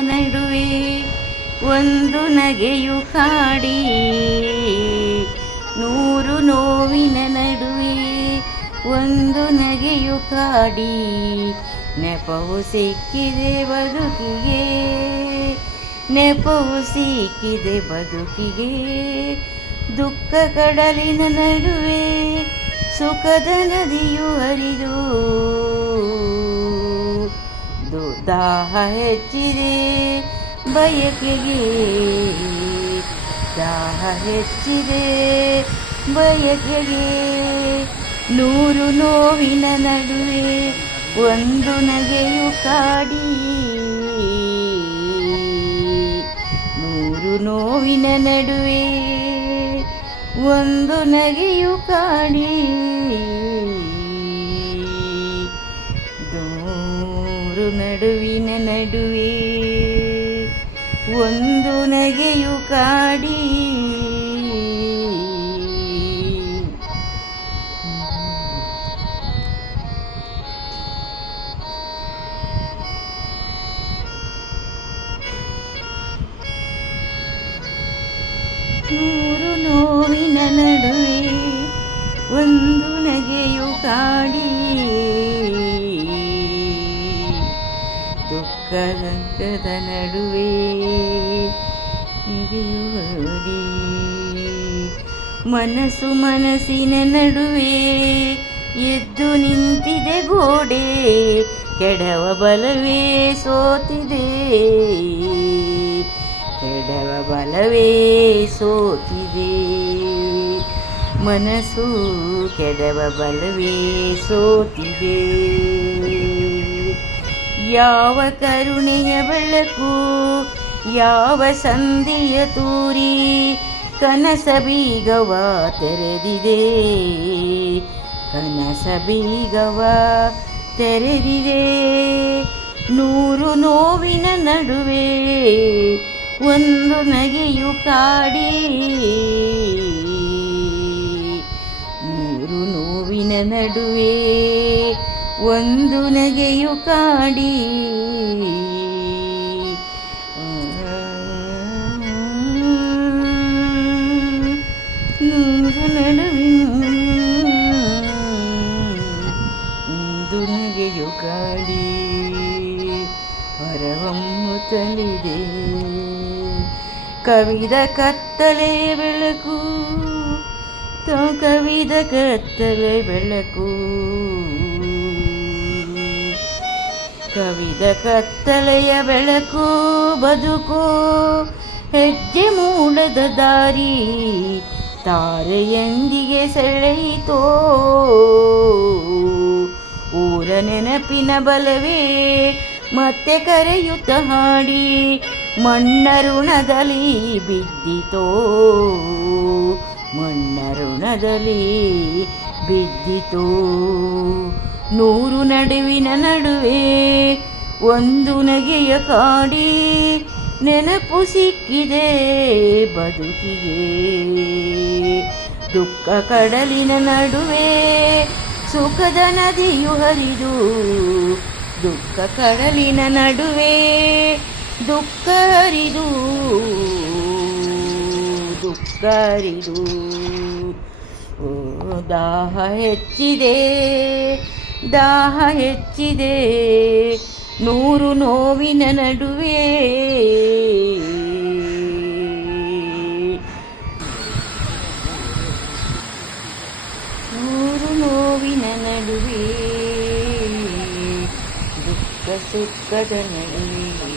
ನಡುವೆ ಒಂದು ನಗೆಯು ಕಾಡಿ. ನೂರು ನೋವಿನ ನಡುವೆ ಒಂದು ನಗೆಯು ಕಾಡಿ. ನೆಪವು ಸಿಕ್ಕಿದೆ ಬದುಕಿಗೆ. ನೆಪವು ಸಿಕ್ಕಿದೆ ಬದುಕಿಗೆ. ದುಃಖ ಕಡಲಿನ ನಡುವೆ ಸುಖದ ನದಿಯು ಹರಿದು. ದಾಹ ಹೆಚ್ಚಿದೆ ಬಯಕೆಗೆ ದಾಹ ಹೆಚ್ಚಿದೆ ಬಯಕೆಗೆ ನೂರು ನೋವಿನ ನಡುವೆ ಒಂದು ನಗೆಯು ಕಾಡಿ. ನೂರು ನೋವಿನ ನಡುವೆ ಒಂದು ನಗೆಯು ಕಾಡಿ. ನಡುವಿನ ನಡುವೆ ಒಂದು ನಗೆಯು ಕಾಡಿ. ನೂರು ನೋವಿನ ನಡುವೆ ಒಂದು ನಗೆಯು ಕಾಡಿ. ದುಃಖದ ನಡುವೆ ಇರಿಯುವಡಿ ಮನಸ್ಸು ಮನಸ್ಸಿನ ನಡುವೆ ಎದ್ದು ನಿಂತಿದೆ ಗೋಡೆ, ಕೆಡವ ಬಲವೇ ಸೋತಿದೆ. ಕೆಡವ ಬಲವೇ ಸೋತಿದೆ. ಮನಸ್ಸು ಕೆಡವ ಬಲವೇ ಸೋತಿದೆ. ಯಾವ ಕರುಣೆಯ ಬೆಳಕು, ಯಾವ ಸಂಧಿಯ ತೂರಿ, ಕನಸ ಬೀಗವ ತೆರೆದಿದೆ. ಕನಸ ಬೀಗವ ತೆರೆದಿದೆ. ನೂರು ನೋವಿನ ನಡುವೆ ಒಂದು ನಗೆಯು ಕಾಡಿ. ನೂರು ನೋವಿನ ನಡುವೆ ಒಂದು ನಗೆಯು ಕಾಡಿ. ನೂರು ಒಂದು ನಗೆಯು ಕಾಡಿ. ಹೊರಹೊಮ್ಮುತ್ತಲಿದೆ ಕವಿದ ಕತ್ತಲೆ ಬೆಳಕು ತೋ ಕವಿದ ಕತ್ತಲೆ ಬೆಳಕು. ಕವಿದ ಕತ್ತಲೆಯ ಬೆಳಕು, ಬದುಕು, ಹೆಜ್ಜೆ ಮೂಡದ ದಾರಿ, ತಾರೆಯೊಂದಿಗೆ ಸೆಳೆಯಿತೋ. ಊರ ನೆನಪಿನ ಬಲವೇ, ಮತ್ತೆ ಕರೆಯುತ್ತ ಹಾಡಿ, ಮಣ್ಣರುಣದಲ್ಲಿ ಬಿದ್ದಿತೋ. ಮಣ್ಣರುಣದಲ್ಲಿ ಬಿದ್ದಿತೋ. ನೂರು ನಡುವಿನ ನಡುವೆ ಒಂದು ನಗೆಯ ಕಾಡಿ ನೆನಪು ಸಿಕ್ಕಿದೆ ಬದುಕಿಗೆ. ದುಃಖ ಕಡಲಿನ ನಡುವೆ ಸುಖದ ನದಿಯು ಹರಿದು, ದುಃಖ ಕಡಲಿನ ನಡುವೆ ದುಃಖ ಹರಿದು ದುಃಖ ಹರಿದು. ದಾಹ ಹೆಚ್ಚಿದೆ. ದಾಹ ಹೆಚ್ಚಿದೆ. ನೂರು ನೋವಿನ ನಡುವೆ. ನೂರು ನೋವಿನ ನಡುವೆ. ದುಃಖ ಸುಖದ ನಡುವೆ.